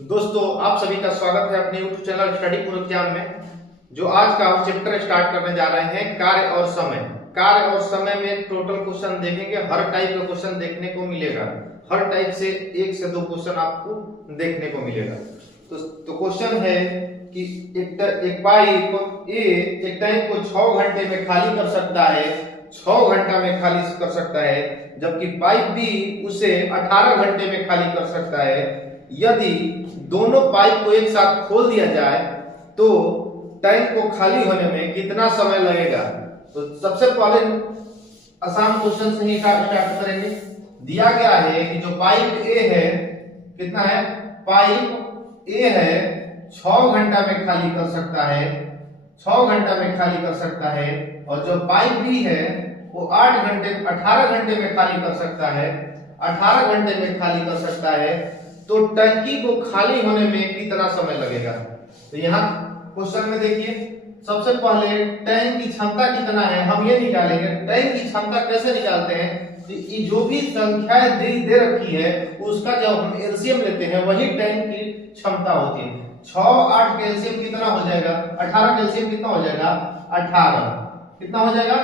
दोस्तों, आप सभी का स्वागत है अपने YouTube चैनल स्टडी पूर्व ज्ञान में। जो आज का हम चैप्टर स्टार्ट करने जा रहे हैं, कार्य और समय। कार्य और समय में टोटल क्वेश्चन देखेंगे, हर टाइप का क्वेश्चन देखने को मिलेगा। हर टाइप से 1 से 2 क्वेश्चन आपको देखने को मिलेगा। तो क्वेश्चन है कि एक पाइप ए एक टैंक को 6 घंटे में खाली कर सकता है, 6 घंटा में खाली कर सकता है, जबकि पाइप बी उसे 18 घंटे में खाली कर सकता है। यदि दोनों पाइप को एक साथ खोल दिया जाए तो टैंक को खाली होने में कितना समय लगेगा। तो सबसे पहले आसान क्वेश्चन से ही स्टार्ट करेंगे। दिया गया है कि जो पाइप ए है, कितना है, पाइप ए है 6 घंटा में खाली कर सकता है, 6 घंटा में खाली कर सकता है, और जो पाइप बी है वो 18 घंटे में खाली कर सकता है, 18 घंटे में खाली कर सकता है। तो टंकी को खाली होने में कितना समय लगेगा। तो यहाँ क्वेश्चन में देखिए, सबसे पहले टैंक की क्षमता कितना है हम ये निकालेंगे। टैंक की क्षमता कैसे निकालते हैं, तो ये जो भी संख्याएं दे रखी है उसका जब हम एलसीएम लेते हैं वही टैंक की क्षमता होती है। 6 8 का एलसीएम कितना हो जाएगा, 18 का एलसीएम कितना हो जाएगा, 18 कितना हो जाएगा,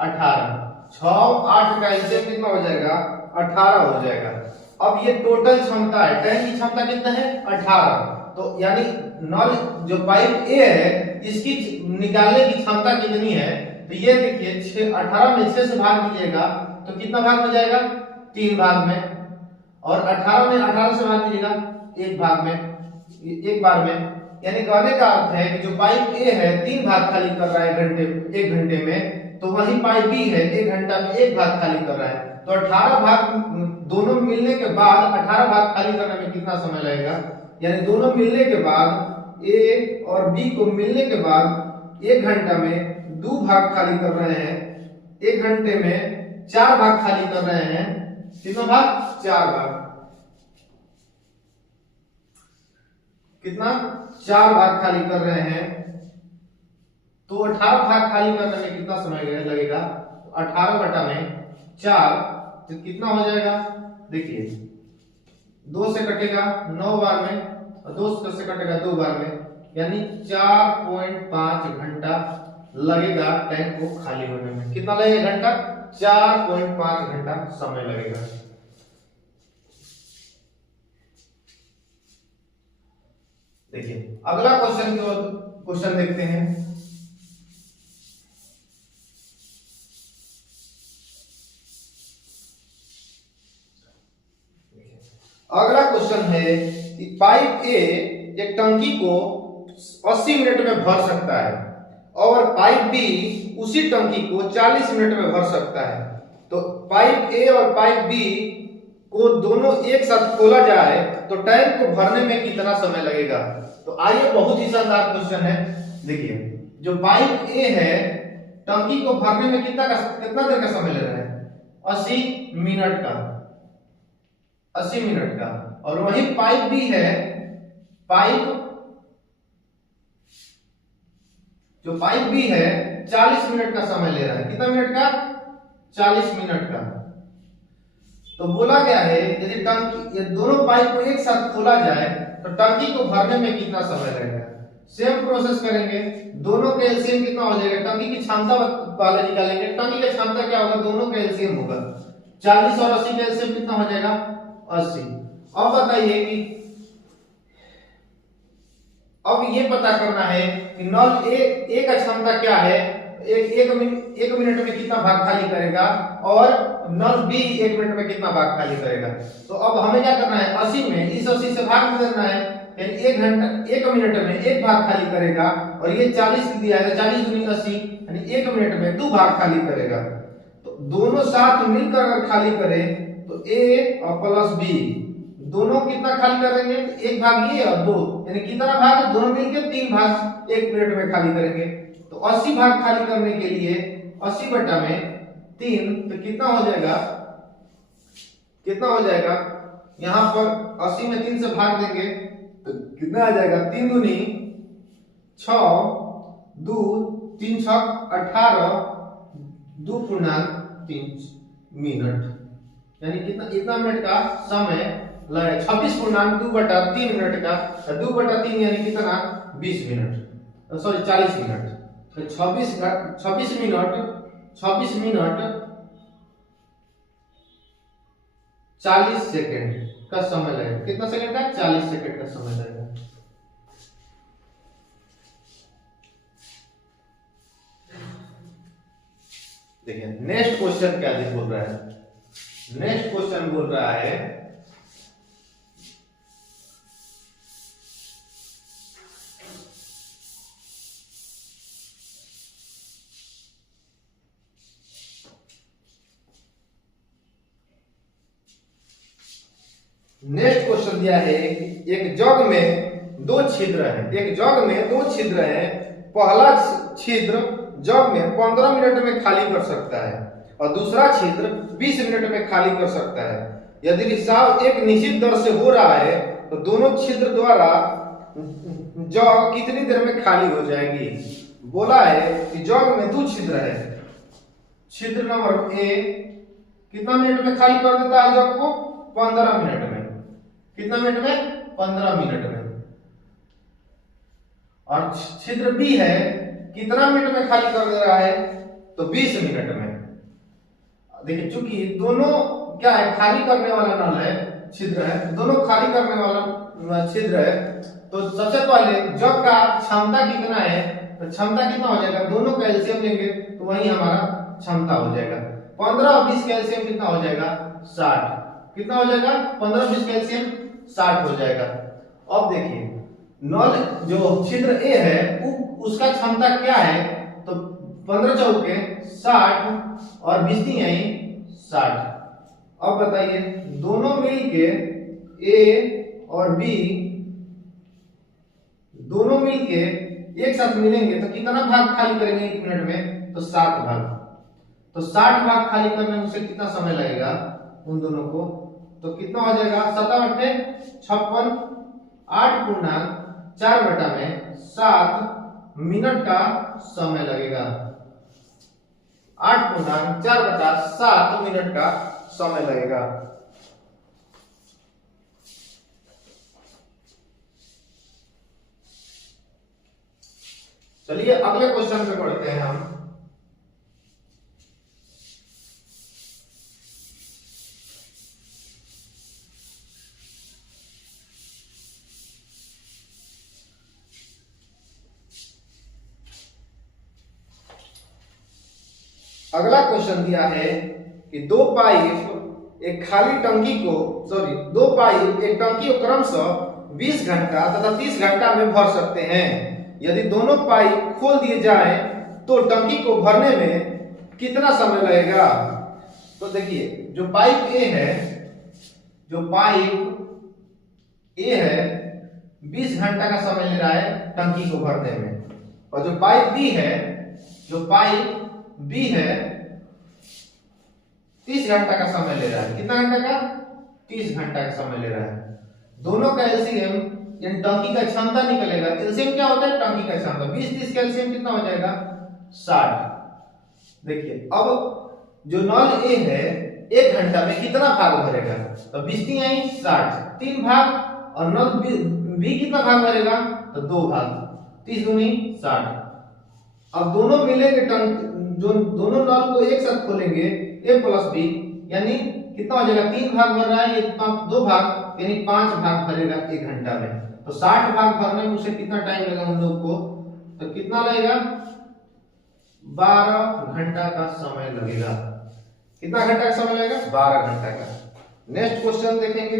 18। 6 8 का एलसीएम कितना हो जाएगा, 18 हो जाएगा। अब ये टोटल क्षमता है, टैंक की क्षमता कितना है, 18। तो यानी नल जो पाइप ए है इसकी निकालने की क्षमता कितनी है, तो ये देखिए 18 में 6 से भाग दीजिएगा तो कितना भाग हो जाएगा, 3 भाग में। और 18 में 18 से भाग दीजिएगा 1 भाग में, 1 बार में। यानी कहने का अर्थ है कि जो पाइप ए है 3 भाग खाली कर रहा है एक घंटे में, तो वही पाइप बी है 1 घंटा में 1 भाग खाली कर रहा है। तो 18 भाग दोनों मिलने के बाद 18 भाग खाली करने में कितना समय लगेगा, यानी दोनों मिलने के बाद ए और बी को मिलने के बाद 1 घंटा में 2 भाग खाली कर रहे हैं, 1 घंटे में 4 भाग खाली कर रहे हैं। कितना भाग, 4 भाग। कितना, 4 भाग खाली कर रहे हैं। तो 18 भाग खाली करने में कितना समय लगेगा, 18 बटा में 4 तो कितना हो जाएगा, देखिए 2 से कटेगा 9 बार में, और 2 से कटेगा 2 बार में, यानी 4.5 घंटा लगेगा टैंक को खाली होने में। कितना लगेगा घंटा, 4.5 घंटा समय लगेगा। देखिए अगला क्वेश्चन देखते हैं। अगला क्वेश्चन है कि पाइप ए एक टंकी को 80 मिनट में भर सकता है और पाइप बी उसी टंकी को 40 मिनट में भर सकता है। तो पाइप ए और पाइप बी को दोनों एक साथ खोला जाए तो टैंक को भरने में कितना समय लगेगा। तो आइए, बहुत ही शानदार क्वेश्चन है। देखिए जो पाइप ए है टंकी को भरने में कितना देर का समय ले रहा है, 80 मिनट का, 80 मिनट का। और वही पाइप भी है, जो पाइप भी है 40 मिनट का समय ले रहा है। कितना मिनट का, 40 मिनट का। तो बोला गया है यदि टंकी, ये दोनों पाइप को एक साथ खोला जाए तो टंकी को भरने में कितना समय लगेगा। सेम प्रोसेस करेंगे, दोनों का एलसीएम कितना हो जाएगा, टंकी की क्षमता पहले निकालेंगे। टंकी की क्षमता क्या होगा, दोनों का एलसीएम होगा, 40 और 80 का एलसीएम कितना हो जाएगा, 80। अब बताइए कि अब ये पता करना है कि नल ए का क्षमता क्या है, एक मिनट में कितना भाग खाली करेगा, और नल बी 1 मिनट में कितना भाग खाली करेगा। तो अब हमें क्या करना है, 80 में इस 80 से भाग करना है, यानी 1 मिनट में 1 भाग खाली करेगा, और ये 40 दिया है, 40 दूनी 80, यानी 1 मिनट में 2 भाग खाली करेगा। तो दोनों साथ मिलकर अगर खाली करें तो ए और प्लस बी दोनों कितना खाली करेंगे, 1 भाग ये और 2, यानी कितना भाग, दोनों मिलकर 3 भाग 1 मिनट में खाली करेंगे। तो 80 भाग खाली करने के लिए 80 बटा में 3, तो कितना हो जाएगा, कितना हो जाएगा, यहां पर 80 में 3 से भाग देंगे तो कितना आ जाएगा, 3 दूनी 6, 2 3 6 18, 2 पूर्णांक 3 मिनट, यानी कितना, इतना मिनट का समय 26.2/3 मिनट का, 2/3 यानी कितना 20 मिनट, सॉरी 40 मिनट। तो 26 मिनट 40 सेकंड का समय लगेगा। कितना सेकंड का? 40 सेकंड का समय लगेगा। देखिए नेक्स्ट क्वेश्चन क्या बोल रहा है। नेक्स्ट क्वेश्चन बोल रहा है नेक्स्ट क्वेश्चन दिया है कि एक जग में दो छिद्र हैं। एक जग में दो छिद्र हैं। पहला छिद्र जग में 15 मिनट में खाली कर सकता है और दूसरा छिद्र 20 मिनट में खाली कर सकता है। यदि रिसाव एक निश्चित दर से हो रहा है तो दोनों छिद्र द्वारा जग कितनी देर में खाली हो जाएगी। बोला है कि जग में दो छिद्र है। छिद्र नंबर ए कितना मिनट में खाली कर देता है जग को? 15 मिनट में। कितना मिनट में? 15 मिनट में। और छिद्र बी है, कितना मिनट में खाली कर दे रहा है? तो 20 मिनट में। देखिए चूंकि दोनों क्या है, खाली करने वाला नल है, छिद्र है, दोनों खाली करने वाला छिद्र है, तो सबसे पहले जग का क्षमता कितना है? तो क्षमता कितना हो जाएगा? दोनों कैल्शियम लेंगे तो वही हमारा क्षमता हो जाएगा। 15 और 20 कैल्शियम कितना हो जाएगा? 60। कितना हो जाएगा? 15 20 कैल्शियम 60 हो जाएगा। अब देखिए नल जो छिद्र ए है उसका क्षमता क्या है? तो 15 चौके 60 और 20 यही 60। अब बताइए दोनों मिलके ए और बी दोनों मिलके एक साथ मिलेंगे तो कितना भाग खाली करेंगे 1 मिनट में? तो 7 भाग। तो 60 भाग खाली करने में उसे कितना समय लगेगा उन दोनों को? तो कितना हो जाएगा? 7 8 56, 8/4/7 मिनट का समय लगेगा। 8/4/7 मिनट का समय लगेगा। चलिए अगले क्वेश्चन पे बढ़ते हैं हम। अगला क्वेश्चन दिया है कि दो पाइप एक टंकी को क्रमशः 20 घंटा तथा 30 घंटा में भर सकते हैं। यदि दोनों पाइप खोल दिए जाएं तो टंकी को भरने में कितना समय लगेगा? तो देखिए जो पाइप ए है 20 घंटा का समय ले रहा है टंकी को भरने में, और जो पाइप बी है 30 घंटा का समय ले रहा है। कितना घंटा का? 30 घंटा का समय ले रहा है। दोनों का एलसीएम यानी टंकी का क्षमता निकलेगा। एलसीएम क्या होता है? टंकी का क्षमता। 20 30 का एलसीएम कितना हो जाएगा? 60। देखिए अब जो नल ए है 1 घंटा में कितना भाग भरेगा? तो 20 यही 60, 3 भाग, और नल बी कितना भाग भरेगा? तो 2 भाग, 30 दूनी 60। अब दोनों मिलेंगे जो दोनों नल को एक साथ खोलेंगे ए प्लस बी, यानी कितना हो जाएगा? 3 भाग भर रहा है, ये 2 भाग यानी 5 भाग भरेगा 1 घंटा में। तो 60 भाग भरने में उसे कितना टाइम लगेगा हम लोग को? तो कितना लगेगा? 12 घंटा का समय लगेगा। कितना घंटा का समय लगेगा? 12 घंटा का। नेक्स्ट क्वेश्चन देखेंगे।